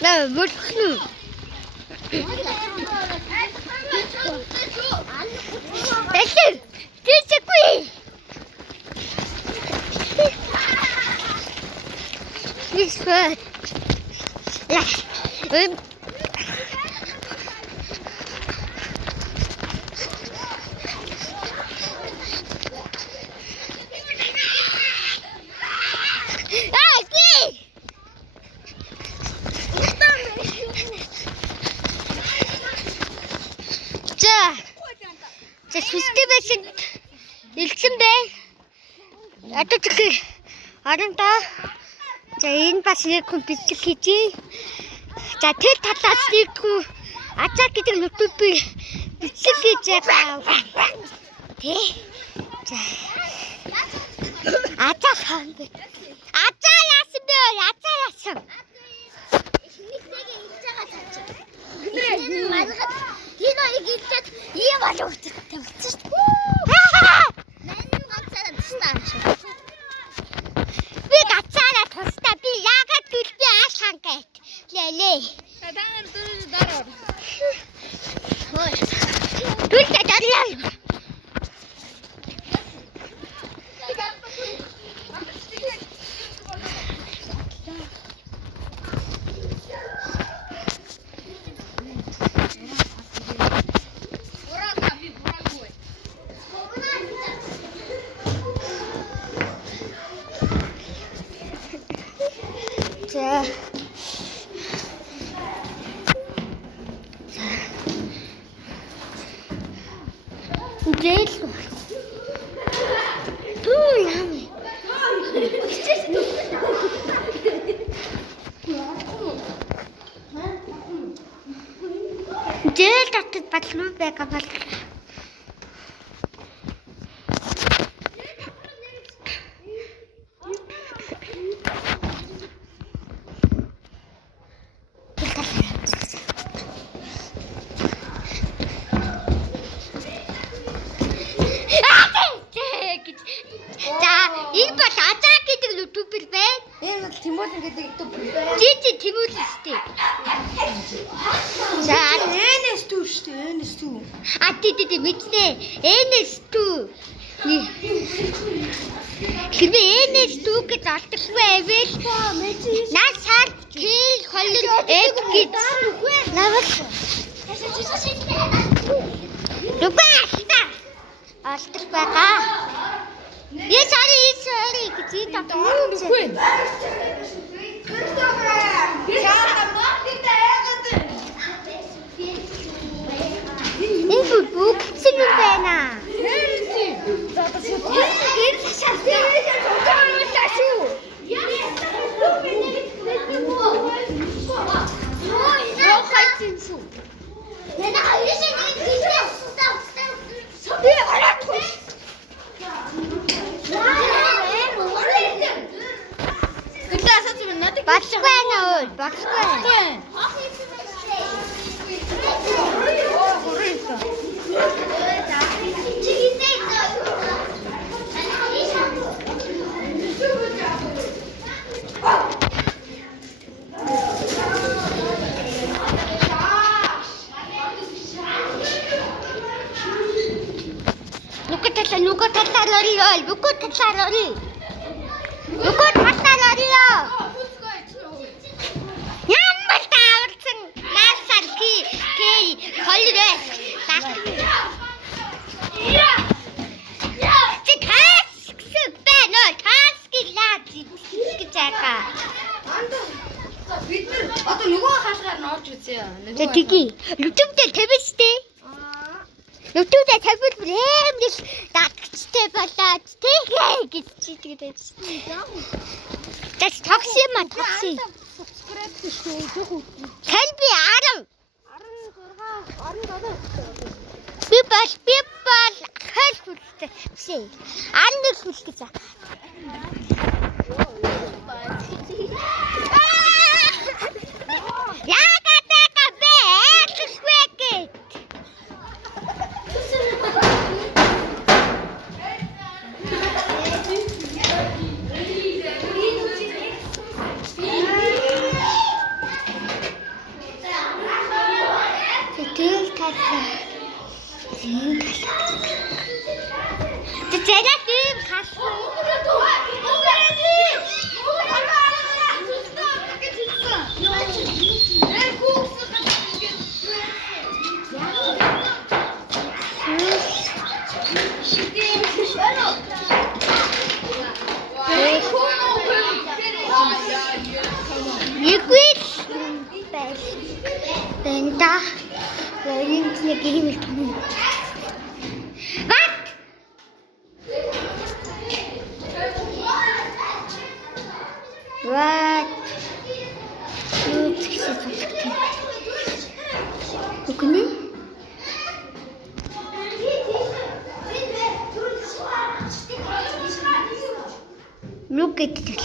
나 못해. 됐어. 됐어. This one. 자, 시스템에서 1층 배. 어떻게 알았다. 자, 인바스에 컴퓨터키지. 자, 테타타스티쿠. 아짜키들 루뚜삐. 미치키제가. 대. 자. 아짜산데. 아짜라스며. 힘세게 입자가 잤죠. 근데 맞아. 이거 이게 진짜 이해 맞아. 나는 같잖아. 진짜. Bir kaçana tosta bir yaga tuttu aşanket. Lele. Kadar dur dar. Hoy. Dur da darlar. 자. 이제 둘 이제 따뜻 받으면 배가 받을. 자, 이봐 다짜기들 루트빌 배. 얘는 디모데게 또 불배. 진짜 디모스티. 자, 에네스투 işte enestu. 아티티티 미치네. 에네스투. 근데 에네스투가 자식왜 왜? 나살 길 걸린 애기. 나왔어. 누가 시다. 아스트바가. 이 소리 그지 다 보이지. 이거 뭐 쓰는 배나? 박스관은 박스관. 누구 탔다 러리요? 누구 탔다 러리? 누구 탔다 러리요? 양말다 얼른 나산 기 걸리래. Tiki, YouTube de tebiste. YouTube de tebiste. Das taxi ma taxi. Kalbi arım. Bir kaç şey. Anlık mı Ya талаа. Тэжээний тийм хас. Бэнта лоримтны гэрэл том. What? What? Юу гэсэн үг вэ? Үгүй. Look at it.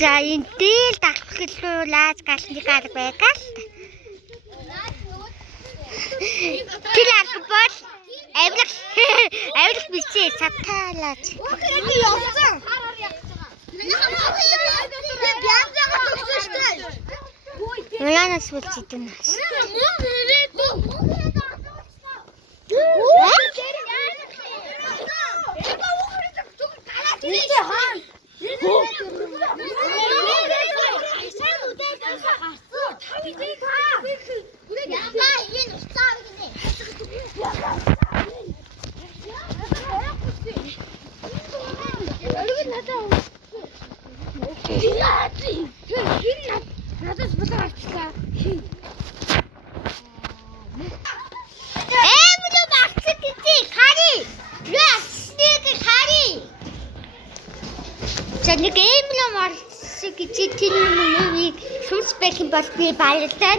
За энэ дээл дахлуулаад галны гал байгаа л. Тэр албал авирах бичээ сатаалаач. Явсан. Янас үлчихдээ. Нэг юм л марсыг чи тэр нүмийг сүнс бэхэн болтны баярлалаа.